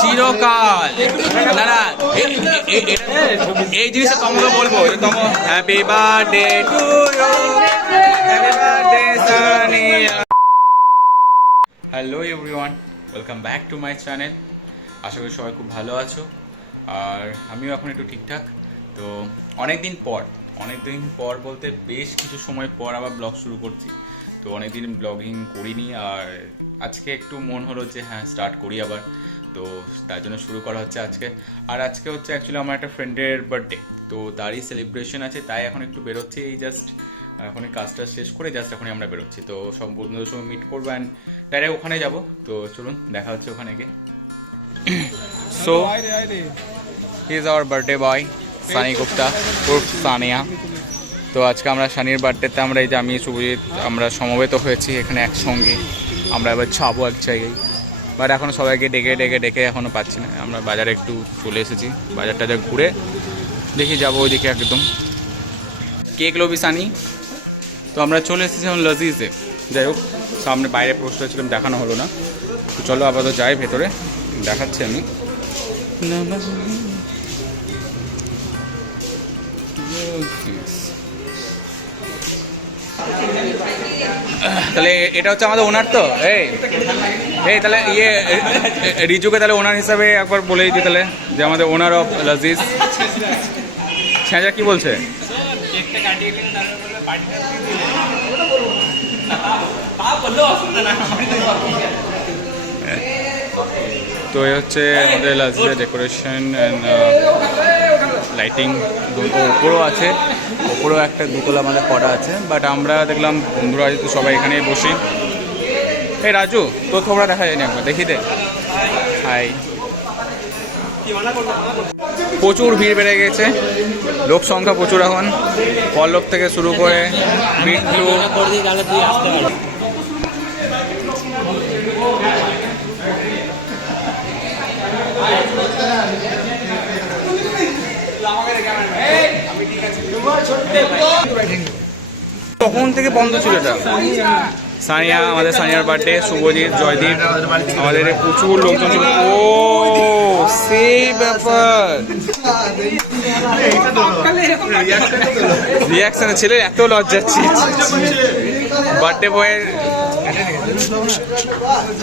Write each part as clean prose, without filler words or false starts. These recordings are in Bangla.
চিরকাল না না এই জিনিসটা তোমাকে বলবো happy birthday to you, happy birthday Saniya. Hello everyone, welcome back to my channel. আশা করি সবাই খুব ভালো আছো, আর আমিও এখন একটু ঠিকঠাক। তো অনেক দিন পর বলতে বেশ কিছু সময় পর আবার ব্লগ শুরু করছি। তো অনেকদিন ব্লগিং করিনি, আর আজকে একটু মন হলো যে হ্যাঁ স্টার্ট করি আবার। তো তার জন্য শুরু করা হচ্ছে আজকে। আর আজকে হচ্ছে অ্যাকচুয়ালি আমার একটা ফ্রেন্ডের বার্থডে, তো তারই সেলিব্রেশন আছে, তাই এখন একটু বেরোচ্ছি। এই জাস্ট এখন এই কাজটা শেষ করে জাস্ট এখনই আমরা বেরোচ্ছি। তো সব বন্ধুদের সঙ্গে মিট করবো অ্যান্ড ডাইরেক্ট ওখানে যাব। তো চলুন দেখা হচ্ছে ওখানে গিয়ে। So he is our birthday boy Sunny Gupta উর্ফ সানিয়া। তো আজকে আমরা সানির বার্থডেতে আমরা এই যে আমি শুভজিৎ আমরা সমবেত হয়েছি এখানে একসঙ্গে। আমরা এবার যাবো এক জায়গায়, বাট এখনও সবাইকে ডেকে এখনও পাচ্ছি না। আমরা বাজারে একটু চলে এসেছি, বাজার টাজার ঘুরে দেখি যাবো ওইদিকে একদম। কেক লোবি সানি। তো আমরা চলে এসেছি এখন লজিজে। যাই হোক, সামনে বাইরে পোস্ট হয়েছিলাম, দেখানো হলো না। তো চলো আপাতত যাই ভেতরে, দেখাচ্ছি আমি। তাহলে এটা হচ্ছে আমাদের ওনার। তো এই তাহলে রিজুকে তাহলে ওনার হিসাবে একবার বলেই দিই তাহলে, যে আমাদের ওনার অফ লাজিজ। ছেঁচা কি বলছে? তো এই হচ্ছে আমাদের লাজিজের ডেকোরেশন অ্যান্ড লাইটিং। ওপরও আছে, ওপরেও একটা দুতলা আমাদের করা আছে, বাট আমরা দেখলাম বন্ধুরা যেহেতু সবাই এখানেই বসি। এই রাজু, তো তোমরা দেখা যায়নি একবার দেখি দে। হাই। প্রচুর ভিড় বেড়ে গেছে, লোক সংখ্যা প্রচুর এখন। পল্লব থেকে শুরু করে বিট্টু, তখন থেকে বন্ধ ছিল এটা। সানিয়া, আমাদের সানিয়ার বার্থডে, শুভজিৎ, জয়দীপ, আমাদের প্রচুর লোকজন ছিল। ও সেই ব্যাপার, রিয়াকশনে ছেলে এত লজ্জাচ্ছি। বার্থডে বয়ের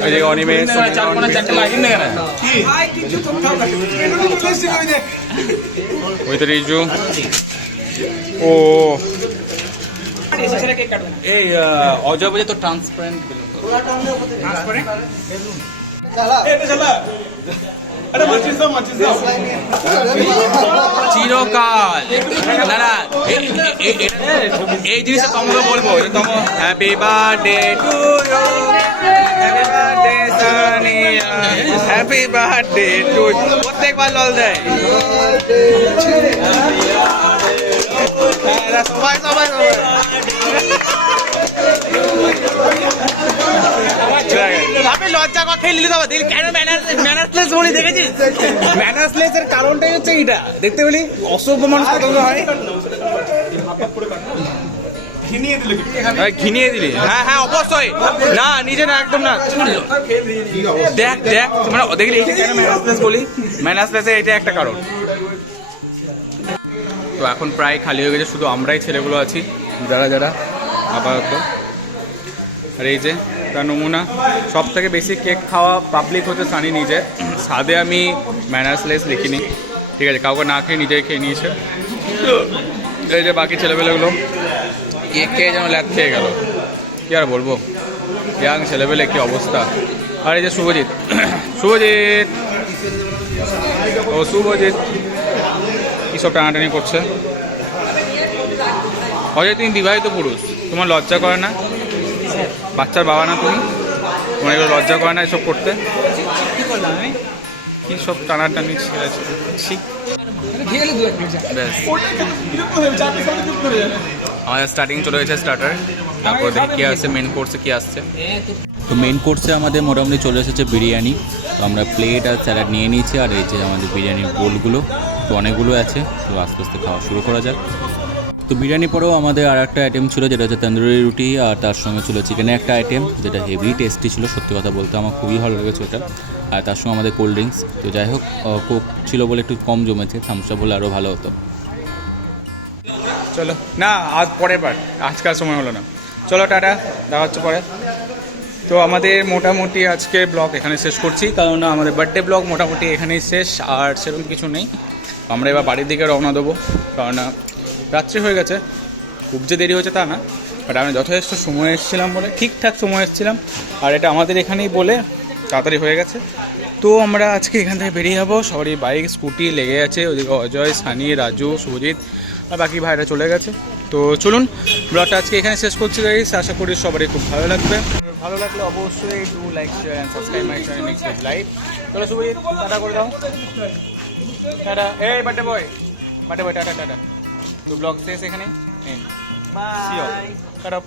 ওই যে অনিমেষ, ওই তো রিজু। ও এই অজয় বলে তো ট্রান্সপারেন্ট চিরকাল না না এই জিনিসটা তোমাকে বলবো happy birthday to you, happy birthday Sania, happy birthday to. প্রত্যেকবার লল দেয় সবাই সবাই সবাই। আমি লজ্জা কথা খেয়ে নিলি তো দিল কেন ম্যানার্সলেস বলি দেখেছিস? ম্যানার্সলেস এর কারণটাই হচ্ছে এইটা, দেখতে পেলি অসভ্য মানুষ কত হয়। ঘিনিয়ে দিলি? হ্যাঁ হ্যাঁ অবশ্যই, না নিজে না একদম না। দেখ দেখ তোমরা দেখলি এইটা কেন ম্যানার্সলেস বলি? ম্যানার্সলেসের এটা একটা কারণ। তো এখন প্রায় খালি হয়ে গেছে, শুধু আমরাই ছেলেগুলো আছি যারা আপাতত। আর এই যে তার নমুনা, সব থেকে বেশি কেক খাওয়া পাবলিক হচ্ছে সানি নিজে। সাদে আমি ম্যানার্সলেস লিখিনি, ঠিক আছে, কাউকে না খেয়ে নিজেই খেয়ে নিয়েছে। এই যে বাকি ছেলেবেলেগুলো কেক খেয়ে যেন ল্যাদ খেয়ে গেল, কি আর বলবো, ইয়াং ছেলেবেলে কি অবস্থা। আর এই যে শুভজিৎ, ও শুভজিৎ কী সব টানাটানি করছে। অজয় তুমি বিবাহিত পুরুষ, তোমার লজ্জা করে না? বাচ্চার বাবা না তুমি? তোমার এগুলো লজ্জা করে না এসব করতে? কি সব টানাটানি ছেড়েছে। আমাদের স্টার্টিং চলে গেছে, স্টার্টার, তারপর দেখি কী আসছে মেন কোর্সে কী আসছে। তো মেন কোর্সে আমাদের মোটামুটি চলে এসেছে বিরিয়ানি। তো আমরা প্লেট আর স্যালাড নিয়ে নিয়েছি, আর এই যে আমাদের বিরিয়ানির বোলগুলো তো অনেকগুলো আছে। তো আস্তে আস্তে খাওয়া শুরু করা যাক। তো বিরিয়ানি পরেও আমাদের আর একটা আইটেম ছিল, যেটা হচ্ছে তন্দুরি রুটি, আর তার সঙ্গে ছিল চিকেনের একটা আইটেম, যেটা হেভি টেস্টি ছিল। সত্যি কথা বলতে আমার খুবই ভালো লেগেছে ওটা। আর তার সঙ্গে আমাদের কোল্ড ড্রিঙ্কস। তো যাই হোক, কোক ছিল বলে একটু কম জমেছে, থামস আপ বলে আরও ভালো হতো। চলো না, আজ পরের বার, আজকাল সময় হলো না। চলো টাটা, দেখা হচ্ছে পরে। তো আমাদের মোটামুটি আজকে ব্লগ এখানে শেষ করছি, কারণ আমাদের বার্থডে ব্লগ মোটামুটি এখানেই শেষ, আর সেরকম কিছু নেই। আমরা এবার বাড়ির দিকে রওনা দেবো, কারণ রাত্রি হয়ে গেছে। খুব যে দেরি হয়েছে তা না, বাট আমি যথেষ্ট সময় এসেছিলাম বলে, ঠিকঠাক সময় এসেছিলাম, আর এটা আমাদের এখানেই বলে তাড়াতাড়ি হয়ে গেছে। তো আমরা আজকে এখান থেকে বেরিয়ে যাবো। সবারই বাইক স্কুটি লেগে আছে, ওদিকে অজয়, সানি, রাজু, শুভজিৎ আর বাকি ভাইরা চলে গেছে। তো চলুন, ব্লগটা আজকে এখানে শেষ করছি গাইস। আশা করি সবারই খুব ভালো লাগবে। ভালো লাগলে অবশ্যই do like, share and subscribe my channel next live. চলো শুভজিৎ, টাটা করে দাও। টাটা, এই বার্থডে বয়, টাটা টাটা। তো ব্লগ শেষ এখানে। Bye, tata.